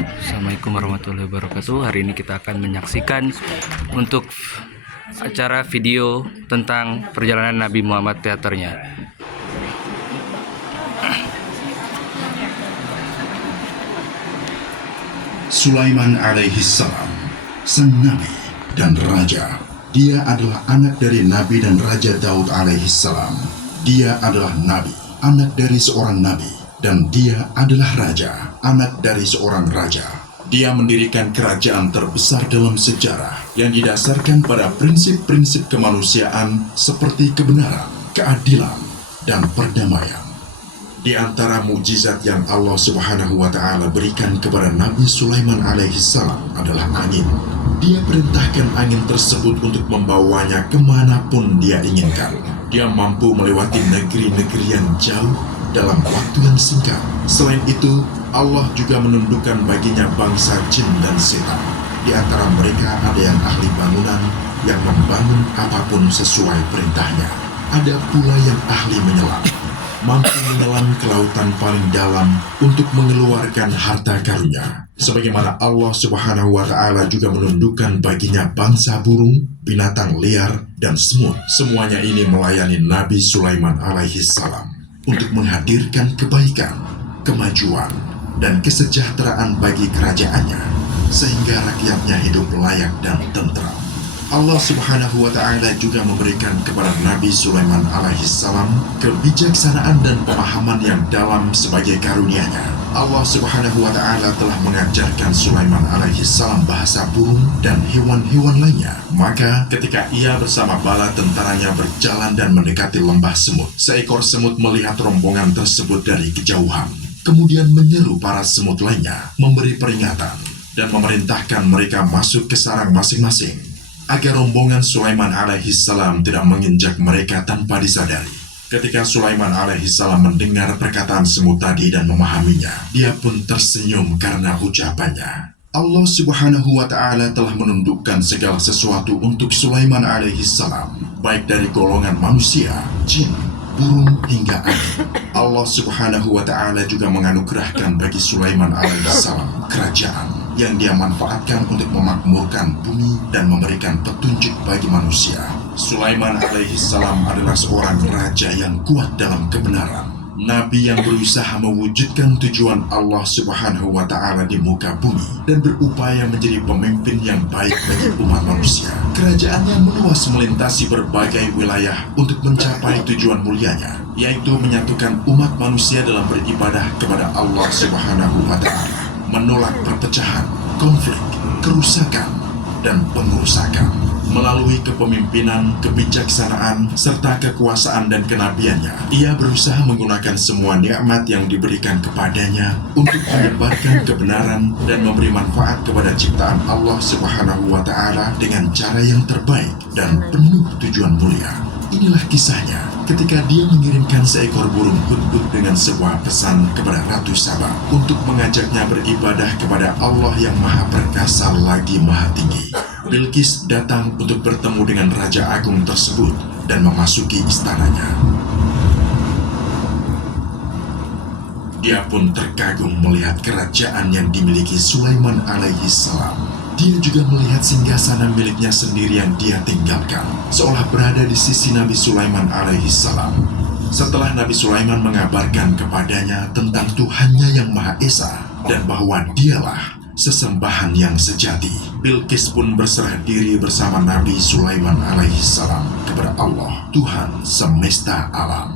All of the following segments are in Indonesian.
Assalamualaikum warahmatullahi wabarakatuh. Hari ini kita akan menyaksikan untuk acara video tentang perjalanan Nabi Muhammad teaternya. Sulaiman alaihissalam, sang nabi dan raja. Dia adalah anak dari Nabi dan Raja Daud alaihissalam. Dia adalah nabi, anak dari seorang nabi. Dan dia adalah raja, anak dari seorang raja. Dia mendirikan kerajaan terbesar dalam sejarah yang didasarkan pada prinsip-prinsip kemanusiaan seperti kebenaran, keadilan, dan perdamaian. Di antara mukjizat yang Allah Subhanahu wa Ta'ala berikan kepada Nabi Sulaiman alaihissalam adalah angin. Dia perintahkan angin tersebut untuk membawanya kemanapun dia inginkan. Dia mampu melewati negeri-negeri yang jauh dalam waktu yang singkat. Selain itu, Allah juga menundukkan baginya bangsa jin dan setan. Di antara mereka ada yang ahli bangunan yang membangun apapun sesuai perintahnya. Ada pula yang ahli menyelam, mampu menyelam ke lautan paling dalam untuk mengeluarkan harta karunnya. Sebagaimana Allah Subhanahu wa Ta'ala juga menundukkan baginya bangsa burung, binatang liar, dan semut. Semuanya ini melayani Nabi Sulaiman alaihissalam untuk menghadirkan kebaikan, kemajuan, dan kesejahteraan bagi kerajaannya, sehingga rakyatnya hidup layak dan tentram. Allah Subhanahu wa Ta'ala juga memberikan kepada Nabi Sulaiman alaihissalam kebijaksanaan dan pemahaman yang dalam sebagai karunia-Nya. Allah Subhanahu wa Ta'ala telah mengajarkan Sulaiman alaihissalam bahasa burung dan hewan-hewan lainnya. Maka ketika ia bersama bala tentaranya berjalan dan mendekati lembah semut, seekor semut melihat rombongan tersebut dari kejauhan, kemudian menyeru para semut lainnya, memberi peringatan, dan memerintahkan mereka masuk ke sarang masing-masing, agar rombongan Sulaiman alaihissalam tidak menginjak mereka tanpa disadari. Ketika Sulaiman alaihissalam mendengar perkataan semut tadi dan memahaminya, dia pun tersenyum karena ucapannya. Allah Subhanahu wa Ta'ala telah menundukkan segala sesuatu untuk Sulaiman alaihissalam, baik dari golongan manusia, jin, burung, hingga angin. Allah Subhanahu wa Ta'ala juga menganugerahkan bagi Sulaiman alaihissalam kerajaan yang dia manfaatkan untuk memakmurkan bumi dan memberikan petunjuk bagi manusia. Sulaiman alaihissalam adalah seorang raja yang kuat dalam kebenaran, nabi yang berusaha mewujudkan tujuan Allah Subhanahu wa Ta'ala di muka bumi dan berupaya menjadi pemimpin yang baik bagi umat manusia. Kerajaannya meluas melintasi berbagai wilayah untuk mencapai tujuan mulianya, yaitu menyatukan umat manusia dalam beribadah kepada Allah Subhanahu wa Ta'ala, menolak perpecahan, konflik, kerusakan, dan pengerusakan. Melalui kepemimpinan, kebijaksanaan, serta kekuasaan dan kenabiannya, ia berusaha menggunakan semua nikmat yang diberikan kepadanya untuk menyebarkan kebenaran dan memberi manfaat kepada ciptaan Allah Subhanahu wa Ta'ala dengan cara yang terbaik dan penuh tujuan mulia. Inilah kisahnya ketika dia mengirimkan seekor burung hudhud dengan sebuah pesan kepada Ratu Saba untuk mengajaknya beribadah kepada Allah yang Maha Perkasa lagi Maha Tinggi. Bilqis datang untuk bertemu dengan Raja Agung tersebut dan memasuki istananya. Dia pun terkagum melihat kerajaan yang dimiliki Sulaiman alaihissalam. Dia juga melihat singgasana miliknya sendiri yang dia tinggalkan, seolah berada di sisi Nabi Sulaiman alaihissalam. Setelah Nabi Sulaiman mengabarkan kepadanya tentang Tuhannya yang Maha Esa dan bahwa dialah sesembahan yang sejati, Bilqis pun berserah diri bersama Nabi Sulaiman alaihissalam kepada Allah, Tuhan semesta alam.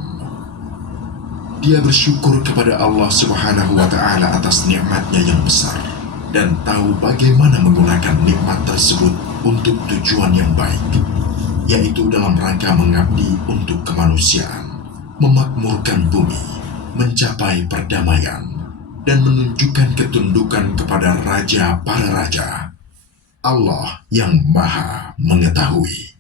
Dia bersyukur kepada Allah Subhanahu wa Ta'ala atas nikmatnya yang besar dan tahu bagaimana menggunakan nikmat tersebut untuk tujuan yang baik, yaitu dalam rangka mengabdi untuk kemanusiaan, memakmurkan bumi, mencapai perdamaian, dan menunjukkan ketundukan kepada Raja para Raja, Allah yang Maha Mengetahui.